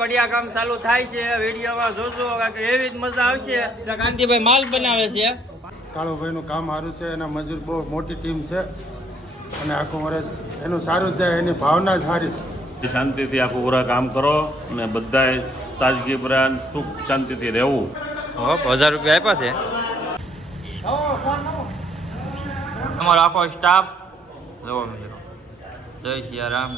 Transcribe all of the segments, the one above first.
કડિયા કામ ચાલુ થાય છે. વિડીયોમાં જોજો કારણ કે એવી જ મજા આવશે. કાંતિભાઈ માલ બનાવે છે. કાળુભાઈનું કામ સારું છે એના મજૂર બહુ મોટી ટીમ છે. અને આખું વર્ષ એનું સારું છે એની ભાવના જ સારી છે. શાંતિથી આખું પૂરા કામ કરો અને બધાએ તાજગી પ્રાણ સુખ શાંતિથી રહેવું. હો હજાર રૂપિયા આપ્યા છે. અમારો આખો સ્ટાફ જોવો મિત્રો. જય સિયારામ.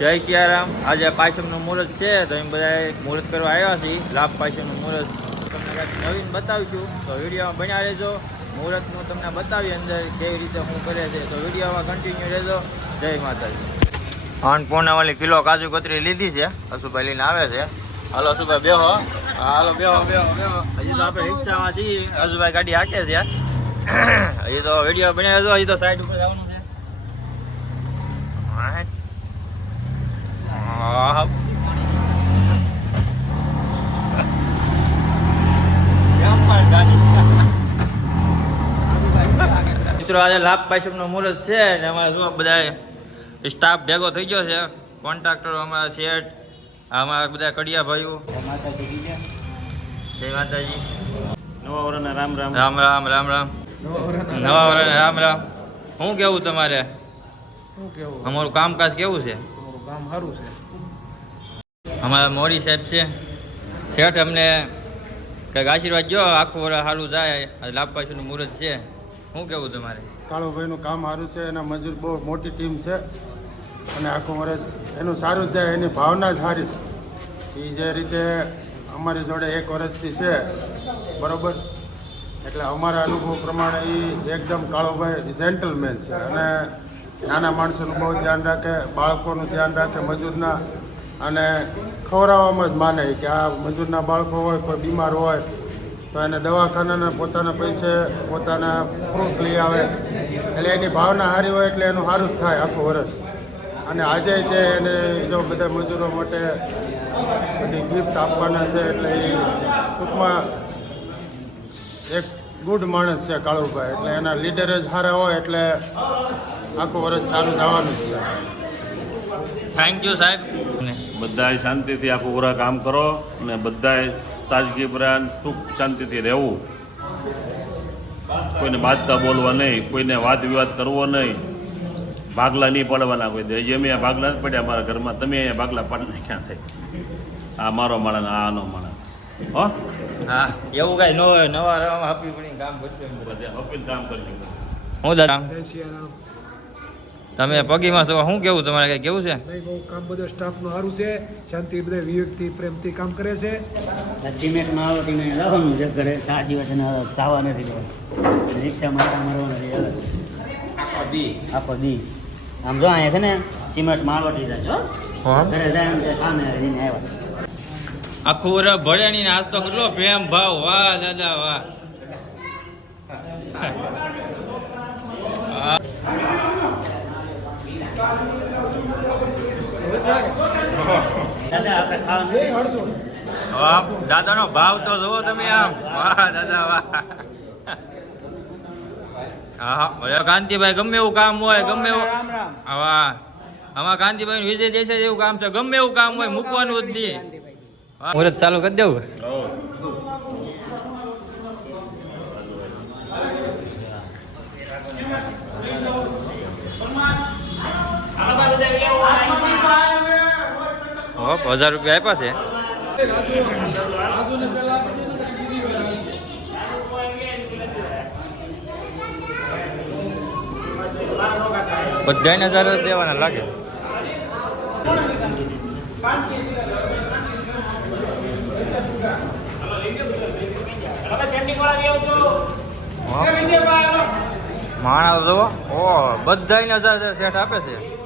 જય સિયારામ. આજે પાયસમનું મુહૂર્ત છે, તો એમ બધા મુહૂર્ત કરવા આવ્યા છીએ, લાભ પાયસમનું મુહૂર્ત. તમને કાંઈક નવીન બતાવીશું, તો વિડીયોમાં બન્યા રહેજો. મુહૂર્તનું તમને બતાવી અંદર કેવી રીતે હું કરે છે, તો વિડીયોમાં કન્ટિન્યુ રહેજો. જય માતાજી. અન્નપૂર્ણા વાળી કિલો કાજુ કતરી લીધી છે, અશુભાઈ લઈને આવે છે. હાલો અશુભાઈ, બેહો. હાલો, બેહો બેહો બેહો. હજી તો આપણે રિક્ષામાં છીએ. અશુભાઈ ગાડી હાકે છે. હજી તો વીડિયો બનાવ્યો હજી તો સાઈડ ઉપર જવાનું. હા. આહ. મિત્રો આજે લાભ પાયસમનો મુહૂર્ત છે ને અમારે શું બધા સ્ટાફ ભેગો થઈ ગયો છે. કોન્ટ્રાક્ટરો અમારા શેઠ અમારા બધા કડિયા ભાઈઓ. જય માતાજી. નવા વર્ષના રામ રામ. રામ રામ રામ રામ. નવા વર્ષ રામ રામ. શું કેવું તમારે? અમારું કામકાજ કેવું છે? તમારું કામ સારું છે? અમારા મોડી સાહેબ છે. શેઠ અમને કંઈક આશીર્વાદ જો આખું વર્ષ સારું જાય આજે લાભ પાછળનું મુહૂર્ત છે. શું કેવું તમારે? કાળુભાઈનું કામ સારું છે એના મજૂર બહુ મોટી ટીમ છે. અને આખું વર્ષ એનું સારું છે એની ભાવના જ સારી છે. એ જે રીતે અમારી જોડે એક વર્ષથી છે બરોબર? એટલે અમારા અનુભવ પ્રમાણે એ એકદમ કાળુભાઈ જેન્ટલમેન છે. અને નાના માણસોનું બહુ ધ્યાન રાખે, બાળકોનું ધ્યાન રાખે મજૂરના. અને ખવડાવવામાં જ માને કે આ મજૂરના બાળકો હોય, કોઈ બીમાર હોય, તો એને દવાખાનાના પોતાના પૈસે પોતાના ફ્રૂટ લઈ આવે. એટલે એની ભાવના સારી હોય એટલે એનું સારું જ થાય આખું વર્ષ. અને આજે જે એને જો બધા મજૂરો માટે બધી ગિફ્ટ આપવાના છે એટલે એ ટૂંકમાં એક ગુડ માણસ છે કાળુભાઈ. એટલે એના લીડર જ સારા હોય એટલે આખું વર્ષ સારું થવાનું જ છે. થેન્ક યુ સાહેબ. બધાએ શાંતિથી આખું પૂરા કામ કરો અને બધાએ તાજગી પ્રાણ સુખ શાંતિથી રહેવું. કોઈને બાજતા બોલવા નહીં કોઈને વાદ વિવાદ કરવો નહીં. ભાગલા નહીં પડવાના કોઈ દે અમે ભાગલા જ પડ્યા અમારા ઘરમાં. તમે અહીંયા ભાગલા પાડી નાખ્યા થાય આ મારો માણસ આ આનો માણસ. હો? હા એવું કાંઈ ન હોય. નવા રવામાં હાપી પણ કામ કરજો. હું દાદા? જય તમે પગીમાં છો શું કેવું? તમારે કઈ કેવું છે? નહીં બહુ કામ બધો સ્ટાફનું સારું છે. શાંતિ બધા વિવેકથી પ્રેમથી કામ કરે છે. સિમેન્ટમાં આવટીને લાવવાનું છે ઘરે. દિવસ એને ખાવા નથી દેવાનું. રિક્ષામાં આટા મારવાના નથી આખો દી. આમ જો અહીંયા છે ને સિમેન્ટ માળવટી જાય છો ઘરે જાય એમ કે ખાને રહીને આવ્યા. આખું વરસ ભળ્યાની ને આજ તો કેટલો પ્રેમ ભાવ. વાહ દાદા વાહ. દાદા નો દાદાનો ભાવ તો જુઓ તમે આમ. વાહ દાદા વાહ. હા કાંતિભાઈ ગમે એવું કામ હોય ગમે એવું હા, વાહ. આમાં કાંતિભાઈ વિજય દેસાઈ જેવું કામ છે. ગમે એવું કામ હોય મૂકવાનું જ નહીં. મુહૂર્ત ચાલુ કરી દેવું. હો હજાર રૂપિયા આપ્યા છે. બધાને હજાર જ દેવાના લાગે. માણસ જો ઓ બધાને હજાર શેઠ આપે છે.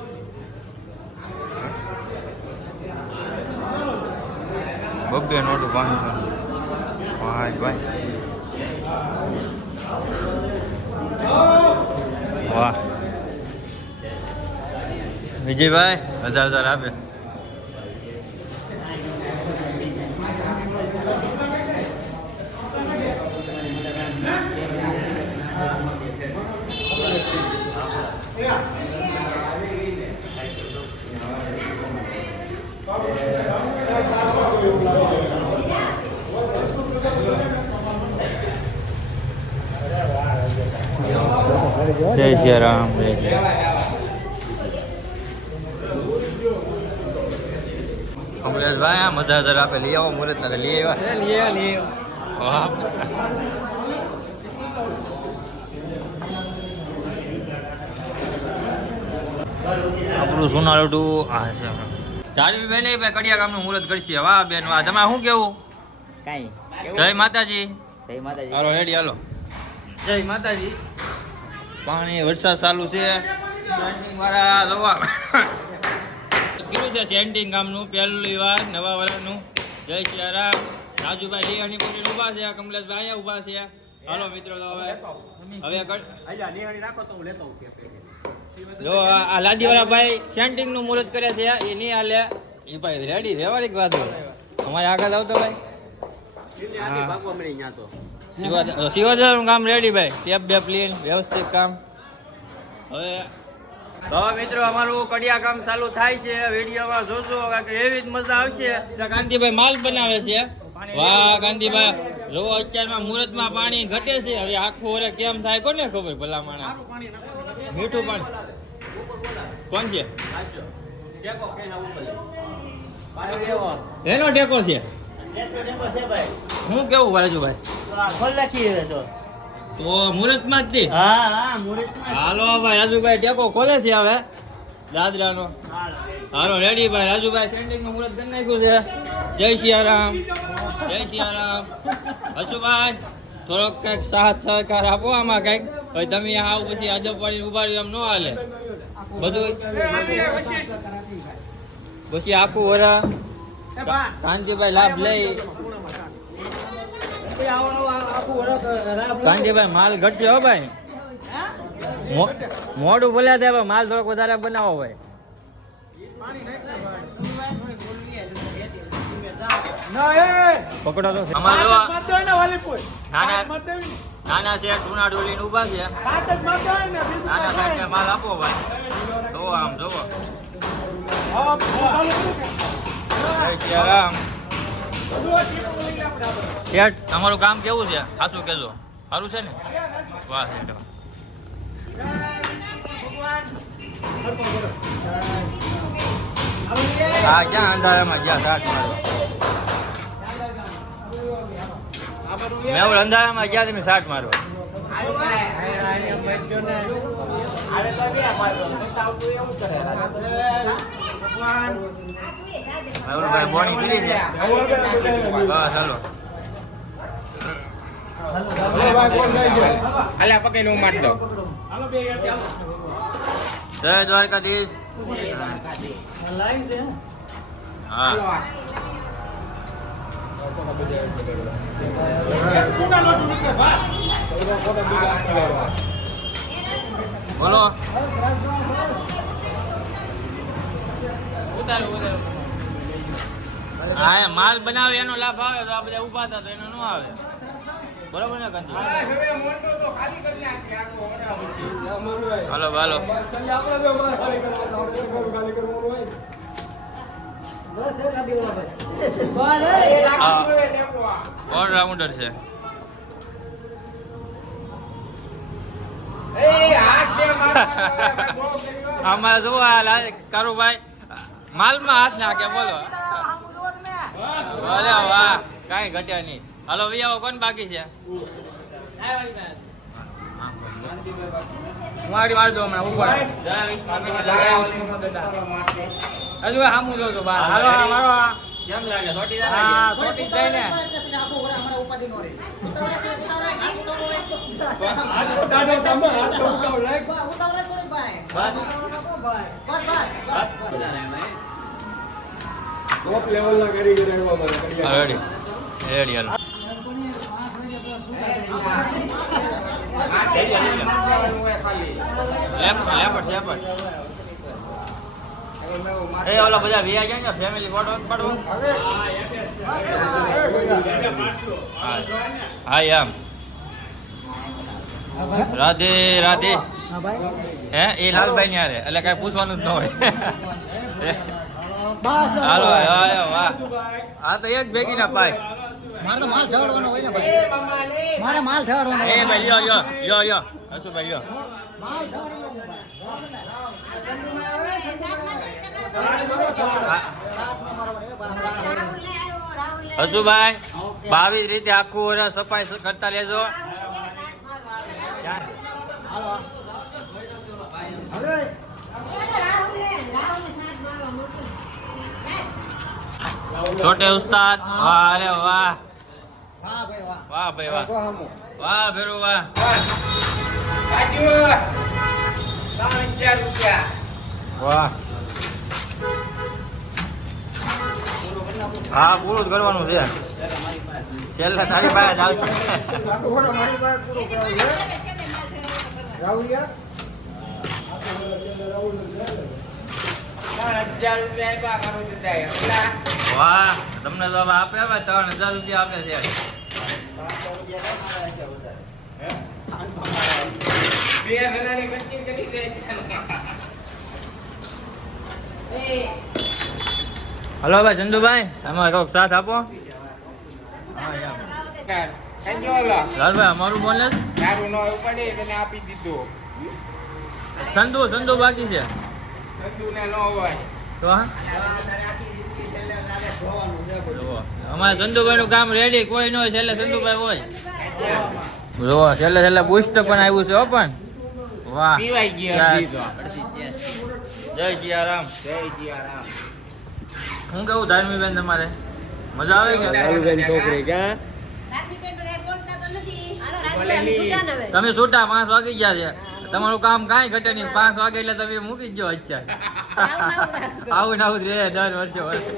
બબ્બે નોટું પાંચસો પાંચ ભાઈ વાહ વિજયભાઈ હજાર હજાર આપે હા જય શ્રી રામ જય શ્રી રામ કમલેશભાઈ આ મજા જરા આપે લઈ આવો મુહૂર્ત ના લઈ આવ્યા વાહ. આપણું સોનારોટું આ છે ધાર્મી બેન ભાઈ કડિયા ગામનું મુહૂર્ત કરશે. વાહ બેન વાહ. તમારે શું કેવું? કાંઈ. જય માતાજી. જય માતાજી. હાલો રેડી હાલો. જય માતાજી. પાણી વરસાદ ચાલુ છે. વાળા જોવા કીધું છે સેન્ટિંગ ગામનું પહેલી વાર નવા વરાનું. જય સિયારામ. રાજુભાઈ લિયાણી પોતે ઊભા છે કમલેશભાઈ અહીંયા ઊભા છે. હાલો મિત્રો તો હવે હવે જો આ આ લાદીવાળા ભાઈ સેન્ટિંગનું મુહૂર્ત કરે છે એ નહીં હાલે. એ ભાઈ રેડી વ્યવહારિક જ વાત અમારે આગળ આવતો ભાઈ? શિવાજાનું કામ રેડી ભાઈ. ટેપ બેપ ક્લીન વ્યવસ્થિત કામ. હવે હવે મિત્રો અમારું કડિયા કામ ચાલુ થાય છે. વિડીયોમાં જોજો કે એવી જ મજા આવશે. કાંતિભાઈ માલ બનાવે છે. વાહ કાંતિભાઈ જો અત્યારમાં મુહૂર્તમાં પાણી ઘટે છે. હવે આખું ઓરે કેમ થાય કોને ખબર ભલા માણા મીઠું પાણી. કોણ છે? એનો ટેકો છે. હું કેવું રાજુભાઈ ખોલ નાખી તો. મુહૂર્ત મુહૂર્તમાં જ થી હા હા હાલો ભાઈ રાજુભાઈ ટેકો ખોલે છે હવે. દાદરાનો. હાલો. રેડી ભાઈ. રાજુભાઈ સેન્ડિંગનું મુહૂર્ત કરી નાખ્યું છે. જય સિયારામ જય સિયારામ હસુભાઈ થોડોક કંઈક સાથ સહકાર આપો આમાં કંઈક. ભાઈ તમે આવો પછી આજે પડી ઊભા રહ્યો એમ ન હાલે. બધું પછી આખું વરા. કાંતિભાઈ લાભ લઈ. કાનજીભાઈ માલ ઘટશે હો ભાઈ. મોડું મોઢું ભલે થાય માલ થોડોક વધારે બનાવો ભાઈ. પકડો તો નાના નાના છે ટૂના ડોલીને ઊભા છે. નાના સાઈડને માલ આપો ભાઈ. જોવો આમ જોવો. જય સિયારામ શેઠ તમારું કામ કેવું છે? ખાસું કેજો સારું છે ને? વાહ શેઠ હા ક્યાં અંધારામાં જ્યાં સાઠ મારવા મેં અંધારામાં ગયા તમે સાટ મેહુલભાઈ બોણી કરી છે બસ હાલો જય દ્વારકાધીશ. હા બોલો ઉતારો ઉતારો. હા માલ બનાવે એનો લાભ આવે તો આ બધા ઊભા હતા તો એનો ન આવે. બરોબર ને કાંતિ હાલો હાલો. ઓલ રાઉન્ડર છે. આમાં જો આ લા- કારુભાઈ? માલમાં હાથ નાખે બોલો. અરે વાહ કાંઈ ઘટ્યા નહીં. હાલો વિયાવો કોણ બાકી છે? મારી દો હમણાં ઉપર હજુ સામું જો બહાર. હાલો મારો કેમ લાગે સોટી હા સોટી છે ને રેડી રેડી હાલો લેપટ લેપટ લેપટ. એ ઓલા બધા વિયા ગયા ને ફેમિલી ફોટો પાડવો? હા હા એમ રાધે રાધે. હે એ લાલભાઈ ને હારે એટલે કઈ પૂછવાનું જ ન હોય. હાલો વાહ. હા તો એક ભેગી ના પાય. મારે તો માલ ઠરવાનો હોય ને ભાઈ. મારે માલ ઠરવાનો એ ભાઈ યો યો યો યો હસુ ભાઈ લ્યો. હસુભાઈ બાવીસ રીતે આખું વર્ષ સફાઈ કરતા લેજો છોટે ઉસ્તાદ. અરે વાહ. અરે વાહ. વાહ ભાઈ વાહ વાહ ભેરુ વાહ. વાહ. હા પૂરું જ કરવાનું છે. છેલ્લા તારી પાસે જ આવશે. વાહ તમને તો આપે હવે ત્રણ હજાર રૂપિયા આપે છે. હલો ભાઈ ચંદુભાઈ તમે કોઈક સાથ આપો? ભાઈ અમારું બોલે ચંદુ ચંદુ બાકી છે. તો હા? જુઓ, અમારે ચંદુભાઈ નું કામ રેડી કોઈ નો છેલ્લે ચંદુભાઈ હોય. જુઓ છેલ્લે છેલ્લે બુસ્ટ પણ આવ્યું છે પણ. વાહ. જય સિયારામ હું કેવું ધાર્મિક બેન તમારે? મજા આવે કે? તમે છૂટા પાંચ વાગી ગયા છે. તમારું કામ કાંઈ ઘટે નહીં. પાંચ વાગે એટલે તમે મૂકી જ જો અચ્છા આવું ને આવું જ રે દર વર્ષે વર્ષે.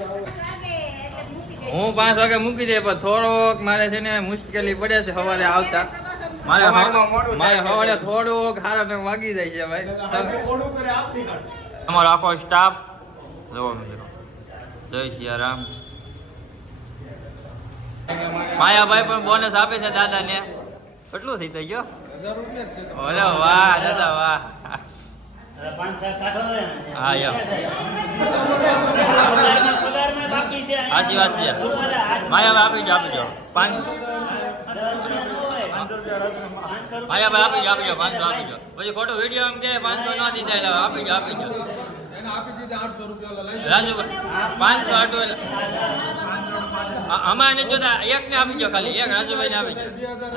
હું પાંચ વાગે મૂકી દે પણ થોડોક મારે છે ને મુશ્કેલી પડે છે સવારે આવતા. મારે મારે સવારે થોડુંક હારા ને વાગી જાય છે ભાઈ. અમારો આખો સ્ટાફ જોવો મિત્રો. જય સિયારામ માયાભાઈ પણ બોનસ આપે છે દાદા ને કેટલું થઈ ગયો? ઓલે વાહ દાદા વાહ. હા, સાચી વાત છે. માયા આપી જ આપી જો પાંચ. માયાભાઈ આપી જો આપી જો પાંચસો આપી પછી ખોટો વીડિયો એમ કે પાંચસો ના દીધા એટલે આપી જ આપી જો રાજુ પાંચસો અમારે નથી જોતા એક ને આપી જો ખાલી એક રાજુભાઈ ને આપી જો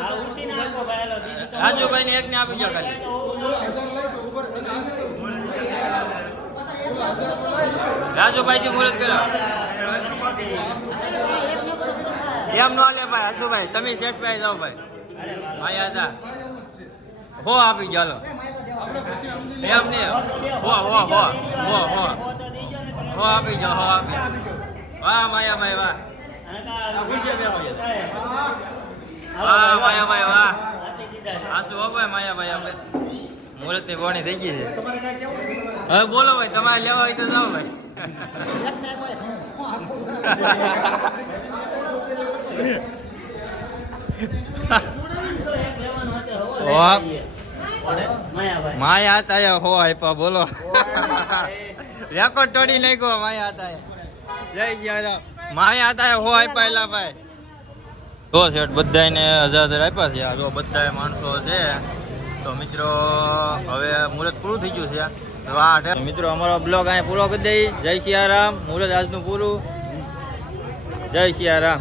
આ ઉસીને આપો ભાઈ, હાલો, બીજું તો રાજુભાઈ ને એક ને આપી જો ખાલી. રાજુભાઈ થી મુહૂર્ત કરો એમ નો લે ભાઈ રાજુભાઈ તમે સેટ ભાઈ. જાઓ ભાઈ માયા હતા હો આપી ચાલો એમ ને હો હો હો હો હો હો. આપી જાઓ હો આપી વાહ માયા ભાઈ વાહ. વાહ માયા ભાઈ વાહ આપી દીધા છે. આ શું હો ભાઈ માયા ભાઈ આપણે મુહૂર્તની બોણી થઈ ગઈ છે. હવે બોલો ભાઈ તમારે લેવા હોય તો જાઓ ભાઈ. તો એક લેવાનું હશે, હવે વાહ. લઈ જઈએ. માયાભાઈ. માયા હતા એ હો આપ્યા બોલો. રેકોર્ડ તોડી નાખ્યો માય હતા એ. જય સિયારામ માય હતા એ હો આપ્યા એલા ભાઈ. તો શેઠ બધાને હજાર આપ્યા છે. આ જો બધા માણસો છે. તો મિત્રો હવે મુહૂર્ત પૂરું થઈ ગયું છે. વાહ મિત્રો અમારો બ્લોગ અહીંયા પૂરો કરી દઈ. જય સિયારામ. મુહૂર્ત આજનું પૂરું. જય સિયારામ.